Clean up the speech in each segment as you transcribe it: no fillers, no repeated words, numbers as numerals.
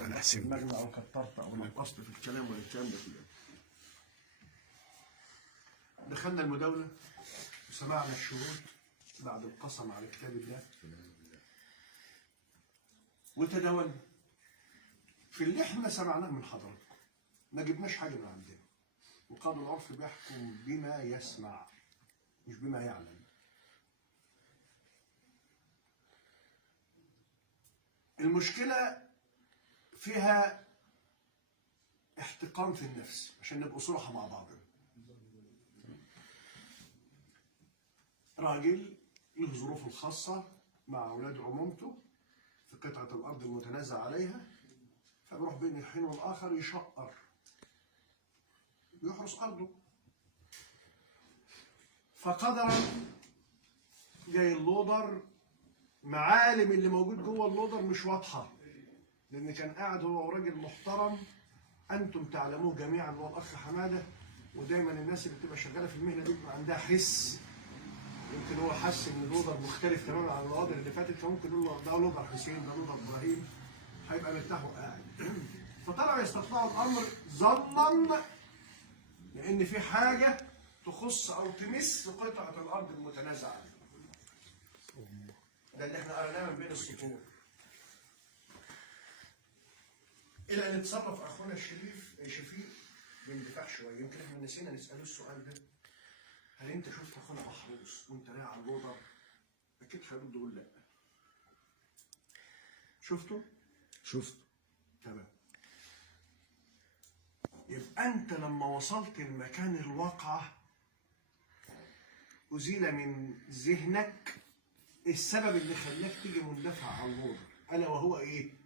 انا المجمع او كترت او نقصت في الكلام والكلام ده كله. دخلنا المداولة وسمعنا الشهود بعد القسم على كتاب الله، وتداولنا في اللي احنا سمعناه من حضراتكم، ما جبناش حاجة من عندنا، وقاضي العرف بيحكم بما يسمع مش بما يعلم. المشكلة فيها احتقان في النفس عشان نبقى صراحة مع بعضنا. راجل له ظروفه الخاصة مع أولاد عمومته في قطعة الأرض المتنازع عليها، فبيروح بين الحين والآخر يشقر ويحرس أرضه. فقدرا جاي اللودر، معالم اللي موجود جوه اللودر مش واضحة، لأن كان قاعد هو وراجل محترم أنتم تعلموه جميعا، هو الأخ حمادة. ودايما الناس اللي بتبقى شغالة في المهنة دي بيبقى عندها حس، يمكن هو حس ان اللودر مختلف تماما عن اللودر اللي فاتت، فممكن يقول له ده لودر حسين، ده لودر ابراهيم، هيبقى مرتاح وقاعد. فطلعوا يستطلعوا الامر ظنا لان في حاجه تخص او تمس قطعه الارض المتنازع عليها. ده اللي احنا قريناه من بين السطور. الى ان اتصرف اخونا الشريف شفيق باندفاع شويه، يمكن احنا نسينا نساله السؤال ده. هل انت شفت اخونا محروس وانت رايح على اللودر؟ اكيد هيرد يقول لا. شفته؟ شفته. تمام. يبقى انت لما وصلت لمكان الواقعة ازيل من ذهنك السبب اللي خلاك تيجي مندفع على اللودر، الا وهو ايه؟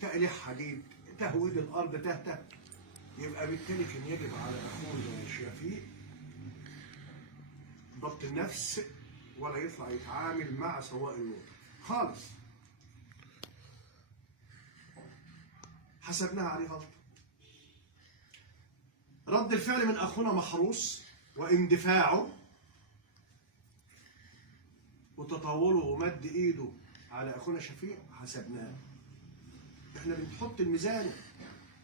تأليح حديد، تهويد الارض تهته. يبقى بالتالي كان يجب على اخونا شفيق ضبط النفس، ولا يطلع يتعامل مع سواق اللودر خالص. حسبناها عليه غلطه. رد الفعل من اخونا محروس واندفاعه وتطاوله ومد ايده على اخونا شفيق حسبناه. احنا بنحط الميزان،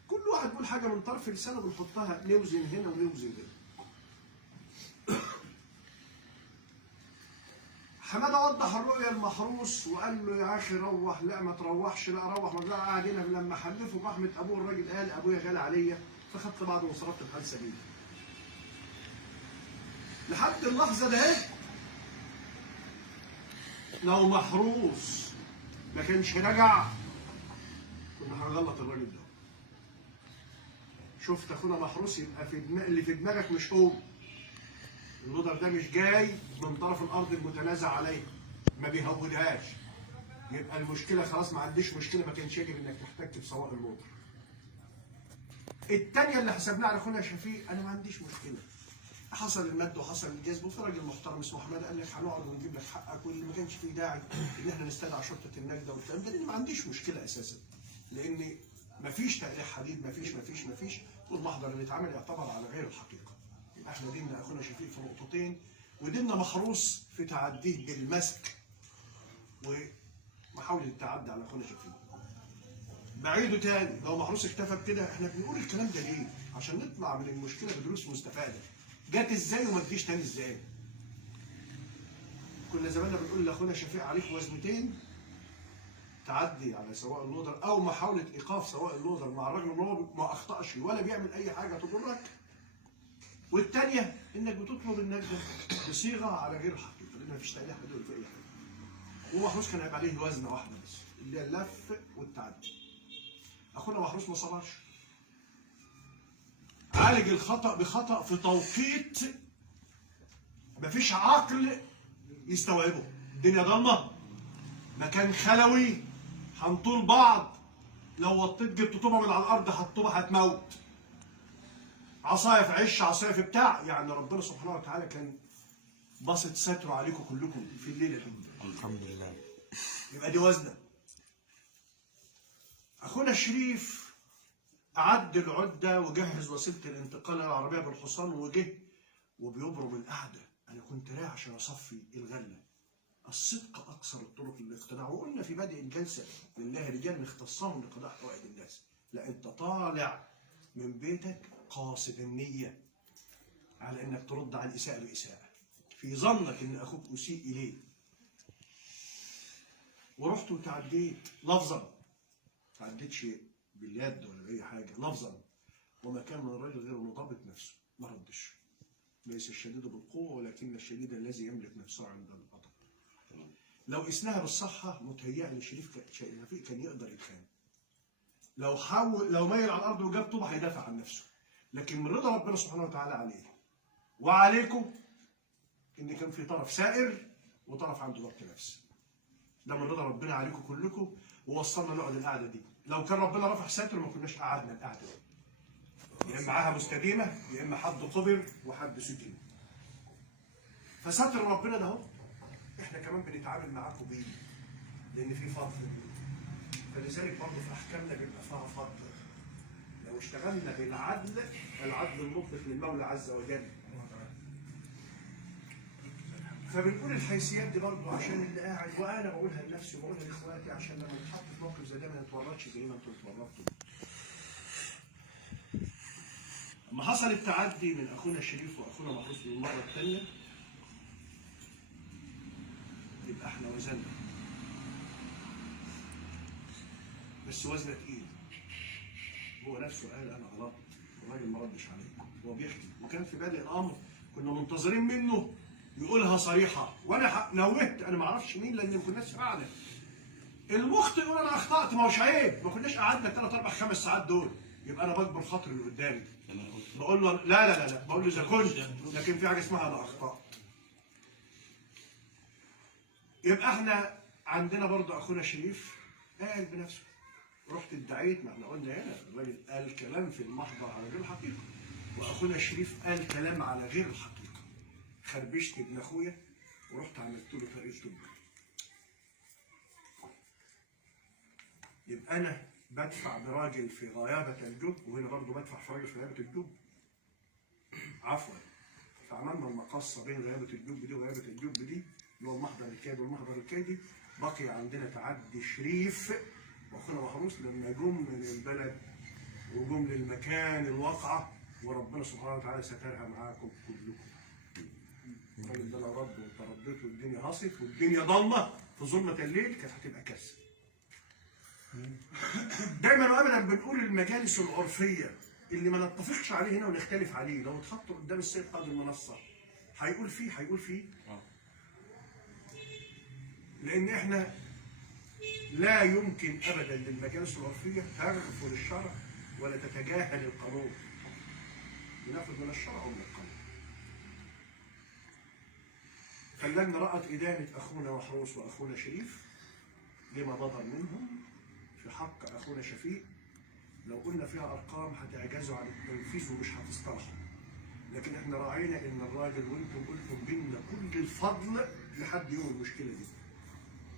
كل واحد بيقول حاجه من طرف لسانه بنحطها، نوزن هنا ونوزن هنا. حماده وضح الرؤيه المحروس وقال له يا اخي روح، لا ما تروحش، لا روح، ما قاعد هنا. لما حلفوا برحمه ابوه الراجل قال ابويا غالي عليا، فخدت بعضه وصرفت بحال سبيل. لحد اللحظه ده لو محروس ما كانش رجع كنا هنغلط الراجل ده. شفت اخونا محروس؟ يبقى في اللي في دماغك مش هو. اللودر ده مش جاي من طرف الارض المتنازع عليها، ما بيهودهاش. يبقى المشكله خلاص، ما عنديش مشكله، ما كانش يجب انك تحتك بسواق اللودر. الثانيه اللي حسبناها على اخونا شفيق، انا ما عنديش مشكله، حصل المد وحصل الجذب، وفي راجل محترم اسمه حماده قال لك هنقعد ونجيب لك حقك، واللي ما كانش فيه داعي ان احنا نستدعى شرطه النجده والكلام ده، لان ما عنديش مشكله اساسا، لان ما فيش تأليح حديد، ما فيش والمحضر اللي اتعمل يعتبر على غير الحقيقه. يبقى احنا ديننا اخونا شفيق في نقطتين، وديننا محروس في تعديه بالمسك ومحاوله التعدي على اخونا شفيق. بعيده تاني، لو محروس اكتفى بكده، احنا بنقول الكلام ده ليه؟ عشان نطلع من المشكله بدروس مستفاده. جت ازاي وما تجيش تاني ازاي؟ كنا زماننا بنقول لاخونا شفيق عليك وزنتين، تعدي على سواق اللودر او محاوله ايقاف سواق اللودر مع الراجل اللي هو ما اخطاش ولا بيعمل اي حاجه تضرك، والثانيه انك بتطلب النجده بصيغه على غير الحقيقه، لان مفيش تأليح بدون في اي حاجه. ومحروس كان هيبقى عليه وزنه واحده بس، اللي هي اللف والتعدي. اخونا محروس ما صبرش، عالج الخطأ بخطأ في توقيت مفيش عقل يستوعبه. الدنيا ضلمه، مكان خلوي، هنطول بعض، لو وطيت جبت طوبه من على الارض هتطوبه هتموت. عصايه في عش، عصايه في بتاع، يعني ربنا سبحانه وتعالى كان باسط ستره عليكم كلكم في الليل الحمد لله. يبقى دي وزنه. اخونا الشريف أعد العدة وجهز وسيلة الانتقال العربية بالحصان وجه وبيبرم القعدة. أنا كنت رايح عشان أصفي الغلة، الصدق أقصر الطرق للاقتناع. وقلنا في بدء الجلسة لله رجال اختصهم لقضاء حوائج الناس. لا، أنت طالع من بيتك قاصد النية على أنك ترد على الإساءة بإساءة، في ظنك أن أخوك أسيء إليه، ورحت وتعديت لفظا، تعديت شيء باليد ولا بأي حاجة لفظا، وما كان من الرجل غير انه ضابط نفسه، ما ردش. ليس الشديد بالقوة ولكن الشديد الذي يملك نفسه عند الغضب. لو قسناها بالصحة متهيألي شريف كان يقدر يتخانق. لو ميل على الأرض وجاب طوبة هيدافع عن نفسه. لكن من رضا ربنا سبحانه وتعالى عليه وعليكم إن كان في طرف سائر وطرف عنده ضبط نفس. ده من رضا ربنا عليكم كلكم، ووصلنا نقعد القعدة دي. لو كان ربنا رفع ساتر ما كناش قعدنا القعدة دي. يا اما عاهه مستديمه، يا اما حد قبر وحد سجن. فستر ربنا ده اهو احنا كمان بنتعامل معاكم بيه، لان في فضل. فلذلك برضه في احكامنا بيبقى فيها فضل. لو اشتغلنا بالعدل، العدل المطلق للمولى عز وجل. فبنقول الحيثيات دي برضه عشان اللي قاعد، وانا بقولها لنفسي وبقولها لاخواتي عشان لما نتحط في موقف زي ده ما نتورطش زي ما انتم اتورطتوا. لما حصل التعدي من اخونا الشريف واخونا محروس للمره الثانيه، يبقى احنا وزننا، بس وزنه تقيل. هو نفسه قال انا غلط، الراجل ما ردش عليه، هو بيحكي. وكان في بالي الامر كنا منتظرين منه يقولها صريحه، وانا نوهت، انا ما اعرفش مين لان ما كناش قاعده. المخطئ يقول انا اخطات، ما هوش عيب، ما كناش قعدنا 3 4 5 ساعات دول. يبقى انا بكبر خاطر اللي قدامي، بقول له لا بقول له اذا كنت، لكن في حاجه اسمها انا اخطات. يبقى احنا عندنا برضه اخونا شريف قال بنفسه، رحت ادعيت، ما احنا قلنا هنا الراجل قال كلام في المحضر على غير الحقيقه، واخونا شريف قال كلام على غير الحقيقه. خربشت ابن اخويا ورحت عملت له طريق طب. يبقى انا بدفع براجل في غيابه الجب، وهنا برضه بدفع في راجل في غيابه الجب. عفوا، فعملنا المقصه بين غيابه الجب دي وغيابه الجب دي، اللي هو المحضر الكيدي والمحضر الكيدي. بقي عندنا تعدي شريف واخونا محروس لما جم من البلد وجم للمكان الواقعه، وربنا سبحانه وتعالى سترها معاكم كلكم. الراجل ده لو رد وترديت والدنيا هصت والدنيا ضلمه في ظلمه الليل كانت هتبقى كارثه. دايما وابدا بنقول المجالس العرفيه اللي ما نتفقش عليه هنا ونختلف عليه، لو اتحط قدام السيد قاضي المنصه هيقول فيه لان احنا لا يمكن ابدا للمجالس العرفيه تغفل الشرع ولا تتجاهل القانون. بناخد من الشرع ومن القانون. فاللجنه رأت إدانة أخونا محروس وأخونا شريف لما بدر منهم في حق أخونا شفيق. لو قلنا فيها أرقام هتعجزوا عن التنفيذ ومش هتصطلحوا. لكن احنا راعينا إن الراجل وأنتم قلتم بينا كل الفضل لحد يوم المشكلة دي.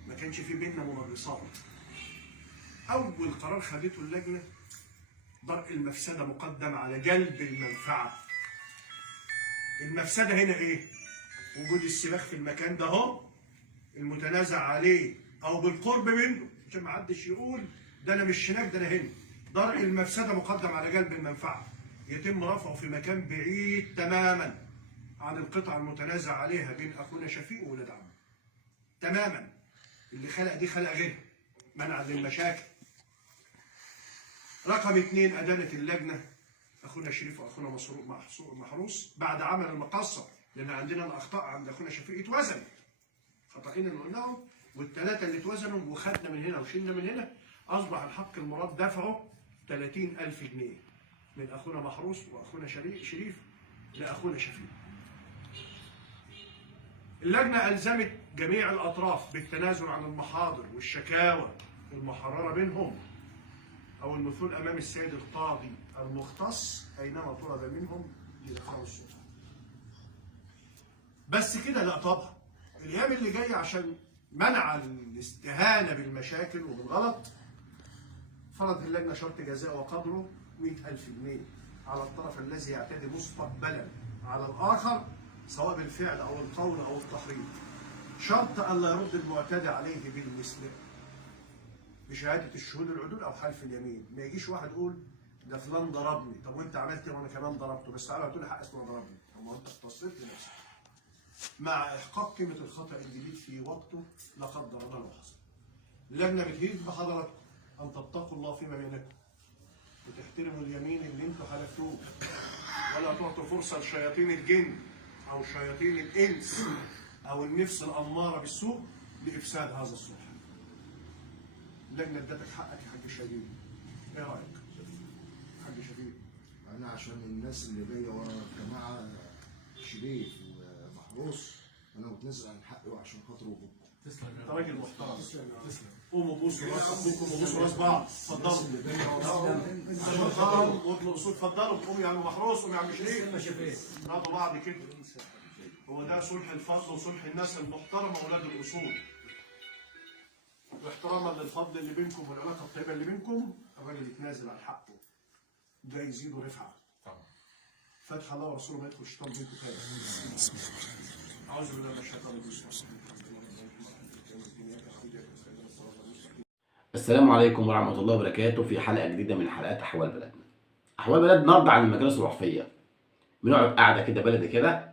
ما كانش في بينا مناقصات. أول قرار خدته اللجنة درء المفسدة مقدم على جلب المنفعة. المفسدة هنا إيه؟ وجود السباخ في المكان ده اهو المتنازع عليه او بالقرب منه، عشان ما حدش يقول ده انا مش هناك ده انا هنا. درء المفسده مقدم على جلب المنفعه. يتم رفعه في مكان بعيد تماما عن القطعه المتنازع عليها بين اخونا شفيق وولاد عمه. تماما. اللي خلق دي خلق غيرها منعا للمشاكل. رقم 2 ادانت اللجنه اخونا شريف واخونا محروس بعد عمل المقصه، لان عندنا الاخطاء عند اخونا شفيق اتوزن. خطأين اللي قلناهم والثلاثه اللي اتوزنوا وخدنا من هنا وشلنا من هنا، اصبح الحق المراد دفعه 30,000 جنيه من اخونا محروس واخونا شريف لاخونا شفيق. اللجنه الزمت جميع الاطراف بالتنازل عن المحاضر والشكاوى المحرره بينهم او المثول امام السيد القاضي المختص اينما طلب منهم لدفعوا الصوت. بس كده لا طبعا. الايام اللي جايه عشان منع الاستهانه بالمشاكل وبالغلط فرض اللجنه شرط جزاء وقدره 100,000 جنيه على الطرف الذي يعتدي مستقبلا على الاخر سواء بالفعل او القول او التحريض. شرط ألا يرد المعتدى عليه بالمثل بشهادة الشهود العدول أو حلف اليمين. ما يجيش واحد يقول ده فلان ضربني، طب وأنت عملت إيه وأنا كمان ضربته، بس تعالى هتقول لي حق اسمه ضربني، طب ما أنت اختصيت لنفسك. مع إحقاق قيمة الخطأ الجديد في وقته لا قدر الله لو حصل. اللجنة بتهيج بحضراتكم أن تتقوا الله فيما بينكم وتحترموا اليمين اللي أنتوا حلفتوه، ولا تعطوا فرصة لشياطين الجن أو شياطين الإنس أو النفس الأمارة بالسوء لإفساد هذا الصلح. اللجنة ادتك حقك يا حاج شديد. إيه رأيك؟ حاج شديد. انا عشان الناس اللي جايه ورا الجماعه شريف ومحروس انا متنازل عن حقي وعشان خاطر ابوكم. تسلم أنت راجل محترم. قوموا بوسوا راس أخوكم وبوسوا راس بعض. اتفضلوا. عشان خاطر واطلبوا صوت. اتفضلوا. قوم يا عم محروس، قوم يا عم شريف. ناخدوا بعض كده. هو ده صلح الفضل وصلح الناس المحترمة أولاد الأصول. واحتراما للفضل اللي بينكم والعلاقة الطيبة اللي بينكم، الراجل يتنازل عن حقه. ده يزيده رفعة. فتح الله ورسوله ما يدخل الشيطان بينكم تاني. أعوذ بالله من الشيطان الرجيم. السلام عليكم ورحمة الله وبركاته في حلقة جديدة من حلقات أحوال بلدنا. أحوال بلدنا النهارده عن المجالس الوقفية. بنقعد قاعدة كده بلدي كده.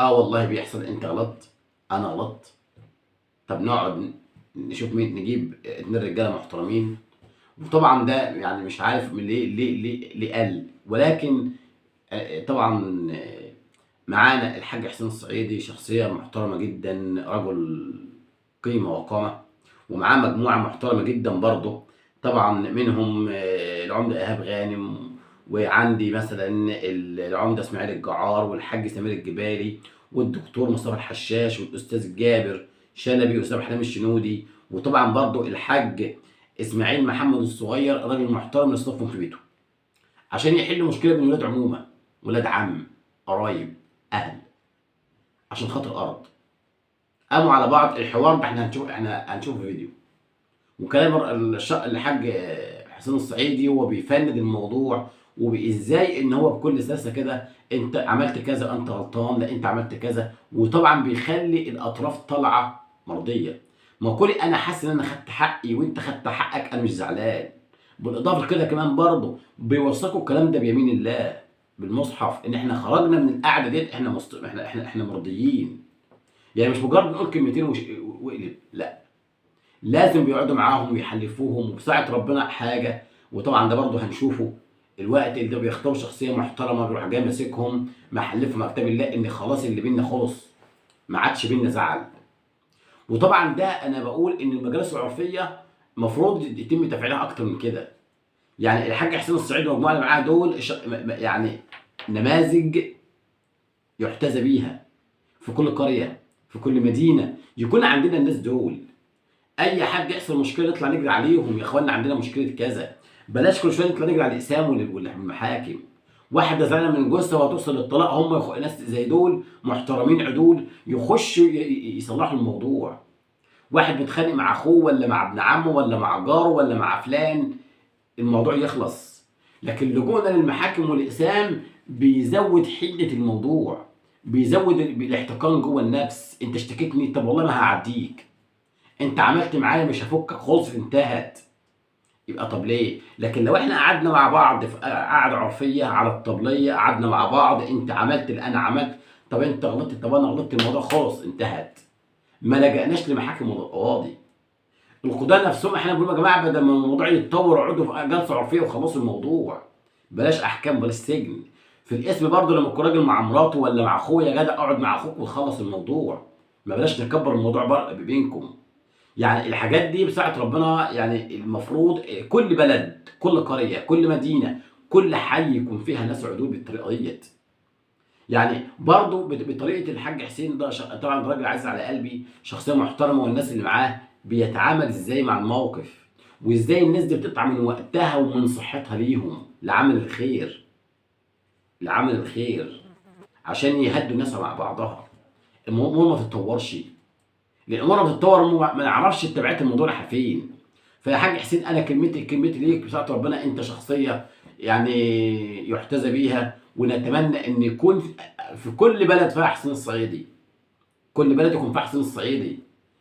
والله بيحصل، أنت غلطت، أنا غلطت. طب نقعد نشوف مين، نجيب اتنين رجالة محترمين. وطبعا ده يعني مش عارف من ليه قل، ولكن طبعا معانا الحاج حسين الصعيدي، شخصية محترمة جدا، رجل قيمة وقامة، ومعاه مجموعة محترمة جدا برضه. طبعا منهم العمدة إيهاب غانم، وعندي مثلا العمدة إسماعيل الجعار، والحاج سمير الجبالي، والدكتور مصطفى الحشاش، والأستاذ جابر شلبي، وأستاذ حليم الشنودي، وطبعا برضه الحاج إسماعيل محمد الصغير، راجل محترم يصطفهم في بيته عشان يحل مشكلة بين ولاد عمومة، ولاد عم، قرايب، أهل، عشان خاطر أرض. قاموا على بعض. الحوار ده احنا هنشوف فيديو وكلام الحاج حسين الصعيدي، وهو بيفند الموضوع وازاي ان هو بكل سلاسه كده، انت عملت كذا انت غلطان، لا انت عملت كذا، وطبعا بيخلي الاطراف طالعه مرضيه. ما كل انا حاسس ان انا خدت حقي وانت خدت حقك، انا مش زعلان. بالاضافه كده كمان برضه بيوثقوا الكلام ده بيمين الله بالمصحف ان احنا خرجنا من القعده ديت احنا مرضيين. يعني مش مجرد نقول كلمتين واقلب، لا، لازم بيقعدوا معاهم ويحلفوهم، وبساعة ربنا حاجة. وطبعا ده برضه هنشوفه الوقت اللي ده بيختاروا شخصية محترمة، بيروح جاي ماسكهم محلفهم مكتب الله ان خلاص اللي بينا خلص، ما عادش بينا زعل. وطبعا ده انا بقول ان المجالس العرفية المفروض يتم تفعيلها اكتر من كده. يعني الحاج حسين الصعيدي والمجموعة اللي معاه دول يعني نماذج يحتذى بيها في كل قرية، في كل مدينة، يكون عندنا الناس دول. اي حد يحصل مشكله نطلع نجري عليهم، يا اخوانا عندنا مشكله كذا. بلاش كل شويه نطلع نجري على الاقسام والمحاكم. واحده زعلانه من جوزها وهتوصل للطلاق، هم ناس زي دول محترمين عدول يخشوا يصلحوا الموضوع. واحد بيتخانق مع اخوه ولا مع ابن عمه ولا مع جاره ولا مع فلان، الموضوع يخلص. لكن لجوءنا للمحاكم والاقسام بيزود حده الموضوع، بيزود الاحتقان جوه النفس. انت اشتكيتني، طب والله ما هعديك. انت عملت معايا مش هفكك، خلصت انتهت. يبقى طب ليه؟ لكن لو احنا قعدنا مع بعض في قعده عرفيه على الطبليه، قعدنا مع بعض، انت عملت اللي انا عملت، طب انت غلطت، طب انا غلطت، الموضوع خلص انتهت. ما لجأناش لمحاكم وقواضي. القضاة نفسهم احنا بنقول يا جماعه بدل ما الموضوع يتطور اقعدوا في جلسه عرفيه وخلصوا الموضوع. بلاش احكام، بلاش سجن. في الاسم برضه لما يكون راجل مع مراته ولا مع اخوه، يا جدع اقعد مع اخوك وخلص الموضوع. ما بلاش نكبر الموضوع بينكم. يعني الحاجات دي بساعة ربنا، يعني المفروض كل بلد، كل قرية، كل مدينة، كل حي يكون فيها ناس عدول بالطريقة ديت. يعني برضه بطريقة الحاج حسين ده، طبعا راجل عايز على قلبي، شخصية محترمة، والناس اللي معاه بيتعامل ازاي مع الموقف، وازاي الناس دي بتقطع من وقتها ومن صحتها ليهم لعمل الخير، لعمل الخير عشان يهدوا الناس مع بعضها. الامور ما تتطورش، لان الامور بتتطور ما نعرفش تبعات الموضوع رايحه فين. فيا حاج حسين انا كلمتي ليك بساعة ربنا، انت شخصيه يعني يحتذى بيها، ونتمنى ان يكون في كل بلد فيها حسين الصعيدي، كل بلد يكون فيها حسين الصعيدي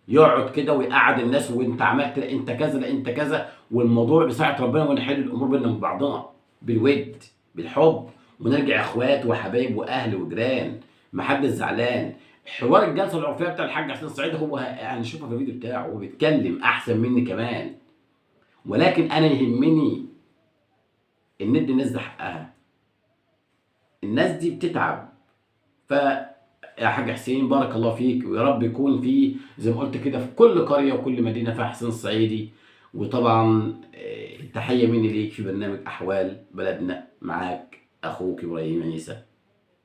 يقعد كده ويقعد الناس، وانت عملت لا انت كذا لا انت كذا، والموضوع بساعة ربنا ونحل الامور بيننا وبين بعضنا بالود بالحب، ونرجع اخوات وحبايب واهل وجيران، محدش زعلان. حوار الجلسه العرفيه بتاع الحاج حسين الصعيدي هو هنشوفها في الفيديو بتاعه، هو بيتكلم احسن مني كمان، ولكن انا يهمني ان ندي الناس دي حقها. الناس دي بتتعب. ف يا حاج حسين بارك الله فيك، ويا رب يكون في زي ما قلت كده في كل قريه وكل مدينه فيها حسين الصعيدي. وطبعا تحيه مني ليك في برنامج احوال بلدنا، معاك اخوك ابراهيم عيسى.